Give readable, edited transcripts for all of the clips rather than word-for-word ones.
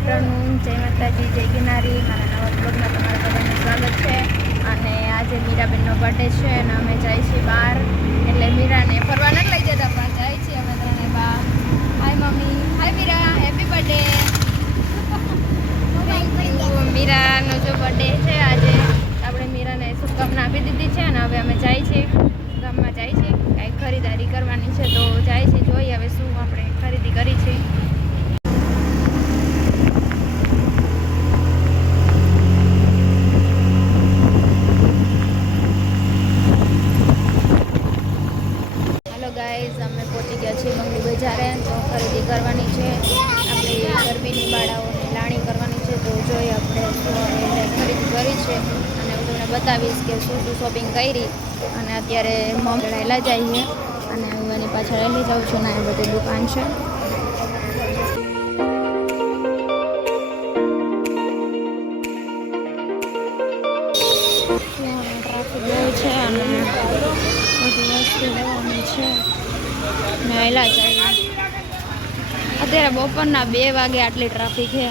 Afternoon, જય માતાજી, જય ગિરનારી. મારા નવા બ્લોગમાં તમારા બધાનું સ્વાગત છે. અને આજે મીરાબેનનો બર્થડે છે અને અમે જાય છીએ બહાર, એટલે મીરાને ફરવા નથી લઈ જતા, પણ જાય છીએ અમે ત્રણે બહાર. હાય મમ્મી, હાય મીરા, હેપી બર્થડે. મીરાનો જો બર્થડે છે આજે, આપણે મીરાને શુભકામના આપી દીધી છે અને હવે અમે જાય છીએ ગામમાં, જાય છે કાંઈક ખરીદારી કરવાની છે, તો જાય છે. જોઈએ હવે શું આપણે ખરીદી કરી છે. ગાઈઝ, અમે પહોંચી ગયા છીએ બંગડી બજારે, તો ખરીદી કરવાની છે. આપણે ગરબીની બાળાઓને લાણી કરવાની છે, તો જોઈએ આપણે એટલે ખરીદી કરી છે અને હું તમને બતાવીશ કે શું શું શોપિંગ કરી. અને અત્યારે મમ્મી રહેલા જઈએ અને હું એની પાછળ રહેલી જાઉં છું ને એ બધી દુકાન છે. ટ્રાફિક બહુ છે અને બધી વસ્તુ લેવાની છે. વહેલા જઈએ. અત્યારે બપોરના 2 વાગે આટલી ટ્રાફિક છે.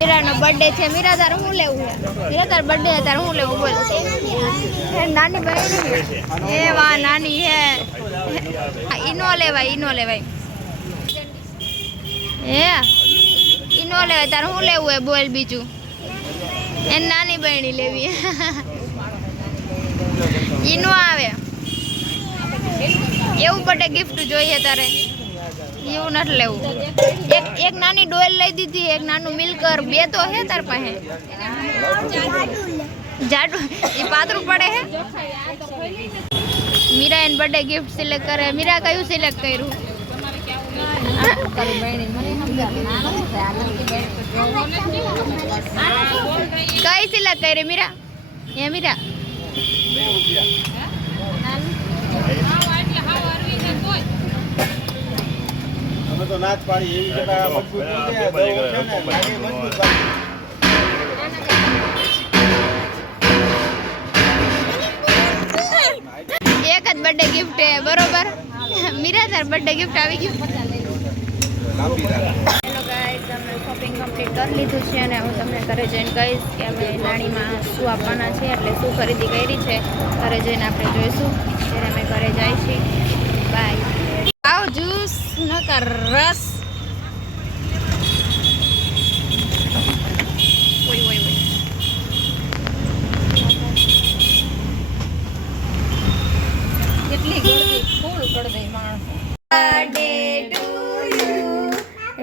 મીરાનો બર્થડે છે. મીરા, તારે શું લેવું છે? મીરા, તાર બર્થડે છે, તારે શું લેવું? બોલ. નાની બહેન એ વાહ, નાની હે. ઈનો લેવાય, ઈનો લેવાય. હે ઈનો લેવાય. તારે શું લેવું હે? બોલ બીજું. એ નાની બહેણી લેવી. ઈનો આવે એવું બર્થડે ગિફ્ટ જોઈએ તારે? એવું નથી લેવું. એક નાની ડોલ લઈ દીધી, એક નાનું મિલ્કર, 2 તો હે તાર પાસે. જાડુ એ પાતળું પડે હે. મીરા એને બર્થડે ગિફ્ટ સિલેક્ટ કરે. મીરા કયું સિલેક્ટ કર્યું? કઈ સિલેક્ટ કરી મીરા? એ મીરા તો નાચ પાડી એવી જરા મજબૂત છે ને, મજબૂત એક જ બર્થડે ગિફ્ટ હે, બરોબર? મીરા, તાર બર્થડે ગિફ્ટ આવી ગયું. હેલો ગાઈઝ, અમે શોપિંગ કમ્પ્લીટ કરી લીધું છે અને હું તમને ઘરે જઈને કહીશ કે અમે લાણીમાં શું આપવાના છે, એટલે શું ખરીદી કરી છે. ઘરે જઈને આપણે જોઈશું ત્યારે અમે ઘરે જાય છીએ. બાય. આવ જ્યુસ નકર રસ. ઓય ઓય ઓય. કેટલી ગળદી ફૂલ કરી દે માણસ. Birthday to you,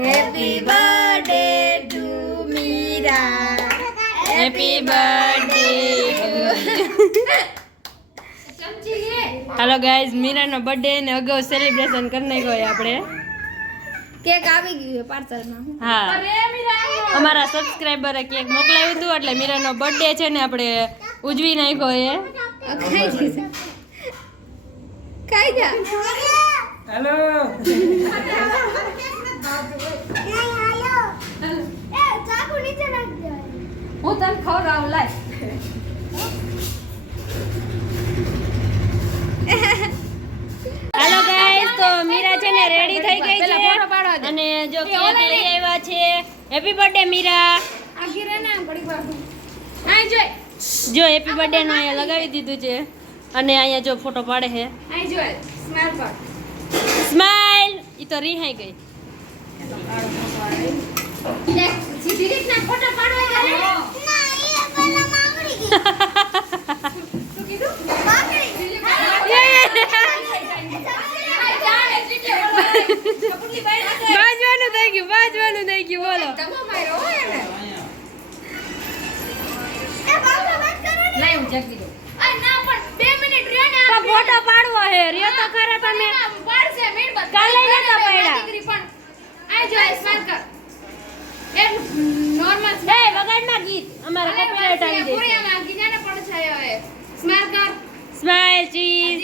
happy birthday to Meera, happy birthday. Hello guys, મીરાનો બર્થડે ને અગાઉ સેલિબ્રેશન કરી નાખ્યો આપણે. કેક આવી ગયું છે પાર્સલમાં. હા, અમારા સબસ્ક્રાઇબરે કેક મોકલાવ્યું હતું, એટલે મીરાનો બર્થડે છે ને આપણે ઉજવી નાખ્યો એ. ખાઈ જશે. ખાઈ જા. હેલો ચાકુ નીચે નાખ દે. હું તને ખવડાવું લાય. હાલો ગાઈઝ, તો મીરા છે ને રેડી થઈ ગઈ છે અને જો કેક લઈ આવ્યા છે. Happy birthday Meera. જો હેપી બર્થડે નો અહીંયા લગાવી દીધું છે અને અહીંયા જો ફોટો પાડે છે. સ્માઈલ. ઈ તો રીહાઈ ગઈ. સીધી રીતના ફોટો પાડવા જાય. ના, એ પેલા માંગડી ગઈ. શું કીધું? માંગડી. બાજવાનું થઈ ગયું, બોલો. ફોટો પાડવો હે. રહ્યો તો ખરા તમે. કાલે નતા પાડ્યા. વગાડના ગીત અમારે કોપીરાઈટ આવી જાય. Smile cheese.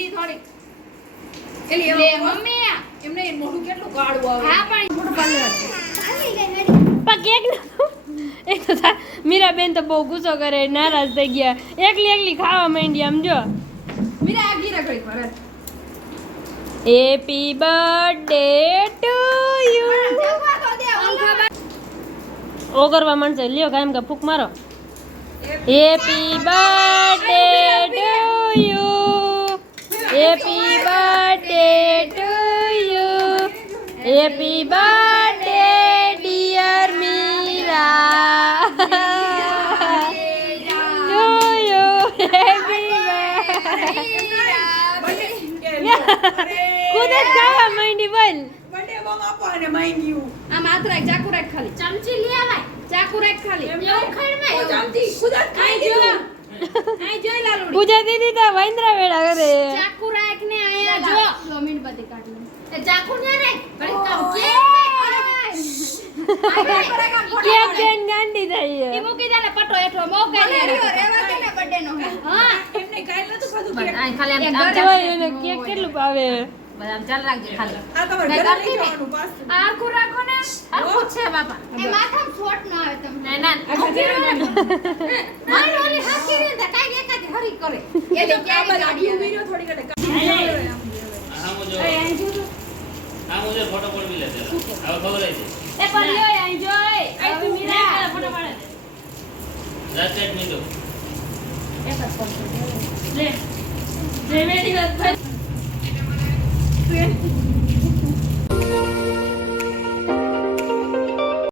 મમ્મી એમને મોઢું કેટલું કાળું આવે. હા, પણ પણ કેક એ તો મીરાબેન તો બહુ ગુસ્સો કરે, નારાજ થઈ ગયા, એકલી ખાવા માંડી. આમ જો હેપી બર્થડે ટુ યુ ઓ કરવા માંડશે. લ્યો કાયમ કા ફૂક મારો. Happy birthday to you, happy birthday to you, happy birthday dear Meera to you, happy birthday. ખુદ જ ખાવા માંડી. બોલ આ માત્ર એક ચાકુ રાખ ખાલી. ચમચી લઈ આવાય. ચાકુ રાખ ખાલી. એવું ખડવાય. ચમચી ખુદ જ ખાઈ જો. આઈ જોઈ લાલુડી. પૂજા દીદી તો વાંદરા વેડા કરે. ચાકુ રાખ ને આયા જો. 2 મીણબત્તી કાઢ લે. એ ચાકુ ને રાખ. ભલે કામ કેક દેન ગાંડી થઈ. એ મૂકી દે ને પટો હેઠો મોગાઈ દે. રેવા દે ને બર્થડે નો. હા એમને કાઈ નતું ખાધું કેક. આ ખાલી આમ જોઈ એને કેક કેટલું ભાવે. બદામ ચાલ રાખજે ખાલી. આ તમારે ઘરે લઈ જવાનું પાછું. આખું રાખો ને. આખું છે બાપા. એ માથામાં છોટ ન આવે તમને. ના મારી ઓલી હાકી રે તા કાઈ એકાદી હરી કરે. એ તો ક્યાં ગાડી ઉભીરો થોડી ઘડે. આ મુજે ફોટો પણ મિલે છે. હવે ખબર છે. એ પણ લ્યો અહીં જોઈ. હવે મીરા ફોટો પાડે. રાસ્ટેટ મીંડો. એક જ ફોન લે. જે વેડી વાત